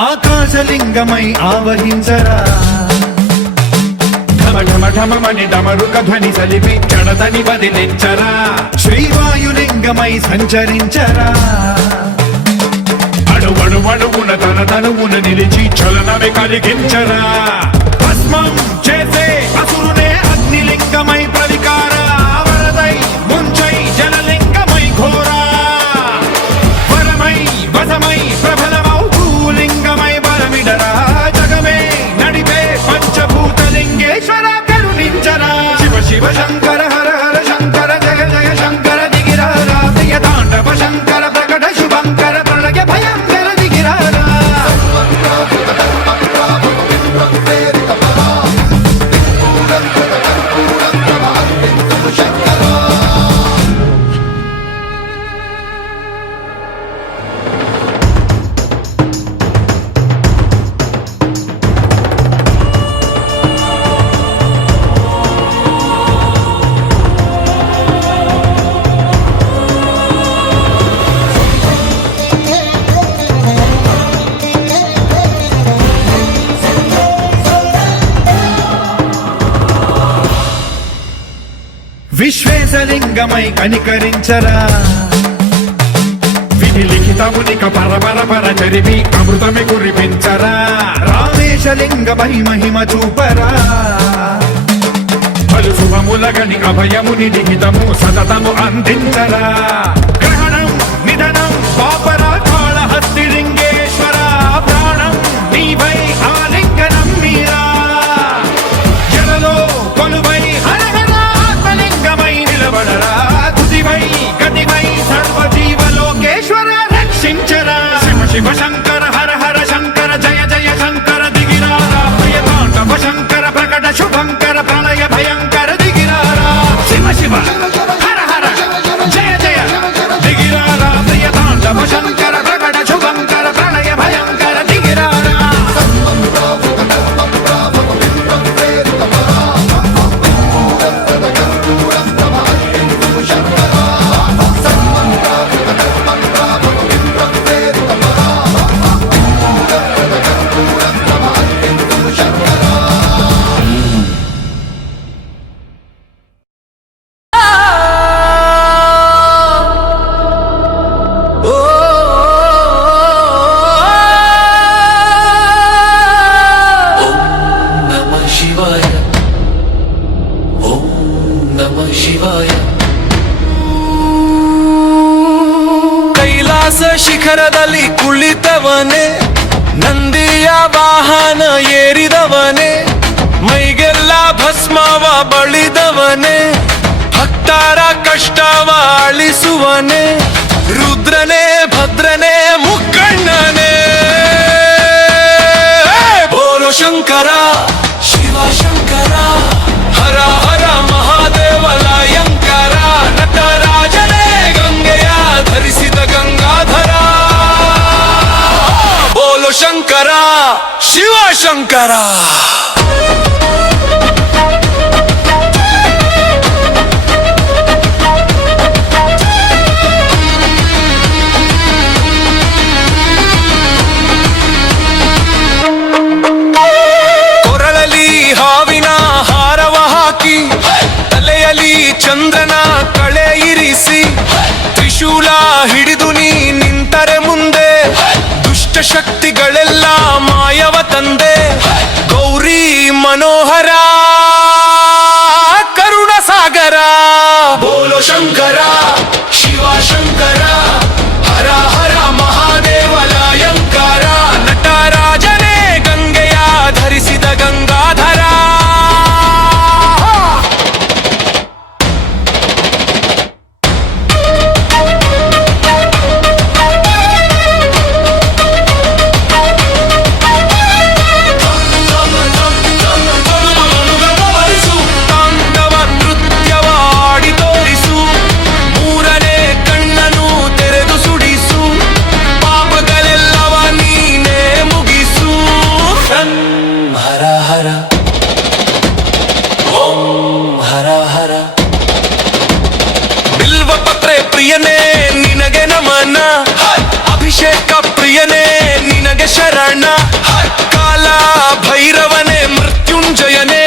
ఆకాశలింగమై ఆవహించరా ఢమఢమఢమని డమరుక ధ్వని సలిపి జడదని వదిలించరా శ్రీవాయులింగమై సంచరించరా అణువణువున తన తనువున నిలిచి చలనమే కలిగించరా భస్మం చేసే అసురునే అగ్నిలింగమై ప్రవికార వరదై ముంచై జలలింగమై ఘోరా వరమై వసమై ప్రబలమౌ భూలింగమై బలమిడరా జగమే నడిపే పంచభూతలింగేశ్వర కరుణించరా శివ శివ శంకర హర హర శంకర జయ జయ శంకర దిగిరారా ప్రియ తాండవ శంకర ప్రకట శుభంకర ప్రళయ భయంకర దిగిరారా విశ్వేశలింగమై కనికరించరా విధి లిఖితమునిక పరపర చరివి అమృతమి కురిపించరా రామేశలింగమై మహిమ చూపరా పలు శుభములగని అభయముని లిఖితము సతతము అందించరా గ్రహణం నిధనం పాపరా కాళహస్తి లింగేశ్వర ప్రాణం నీవై ఆలింగనం మీరా జలలో కొలువై తుదివై గతివై సర్వజీవలోకేశ్వర రక్షించరా శివ శివ శంకర హర హర శంకర జయ జయ శంకర దిగిరారా ప్రియ తాండవ శంకర ప్రకట శుభంకర ప్రళయ భయంకర దిగిరారా శివ శివ హర హర జయ జయ దిగిరారా ప్రియ తాండవ శంకర ప్రకట శుభంకర ప్రళయ భయంకర దిగిరారా ಕೈಲಾಸ ಶಿಖರದಲ್ಲಿ ಕುಳಿತವನೇ ನಂದಿಯ ವಾಹನ ಏರಿದವನೇ ಮೈಗೆಲ್ಲ ಭಸ್ಮವ ಬಳಿದವನೇ ಭಕ್ತರ ಕಷ್ಟವ ಅಳಿಸುವನೇ ರುದ್ರನೇ ಭದ್ರನೇ ಮುಕ್ಕಣ್ಣನೇ ಬೋಲೋ ಶಂಕರ ಶಿವ ಶಂಕರ ಹರ ಹರ ಮಹಾದೇವ ಲಯಂಕರ ನಟರಾಜನೇ ಗಂಗೆಯ ಧರಿಸಿದ ಗಂಗಾಧರ ಬೋಲೋ ಶಂಕರ ಶಿವ ಶಂಕರ ಚಂದ್ರನ ಕಳೆ ಇರಿಸಿ ತ್ರಿಶೂಲ ಹಿಡಿದು ನೀ ನಿಂತರೆ ಮುಂದೆ ದುಷ್ಟ ಶಕ್ತಿಗಳೆಲ್ಲ ಮಾಯವ ತಂದೆ ಗೌರಿ ಮನೋಹರ ಕರುಣ ಸಾಗರ ಬೋಲೋ ಶಂಕರ ಶಿವ ಶಂಕರ ಹರ ಹರ ಮಹಾದೇವ ಲಯಂಕರ ನಟರಾಜನೇ ಗಂಗೆಯ ಧರಿಸಿದ ಗಂಗಾಧರ ಪ್ರಿಯನೇ ನಿನಗೆ ನಮನ ಅಭಿಷೇಕ ಪ್ರಿಯನೇ ನಿನಗೆ ಶರಣ ಕಾಲ ಭೈರವನೇ ಮೃತ್ಯುಂಜಯನೇ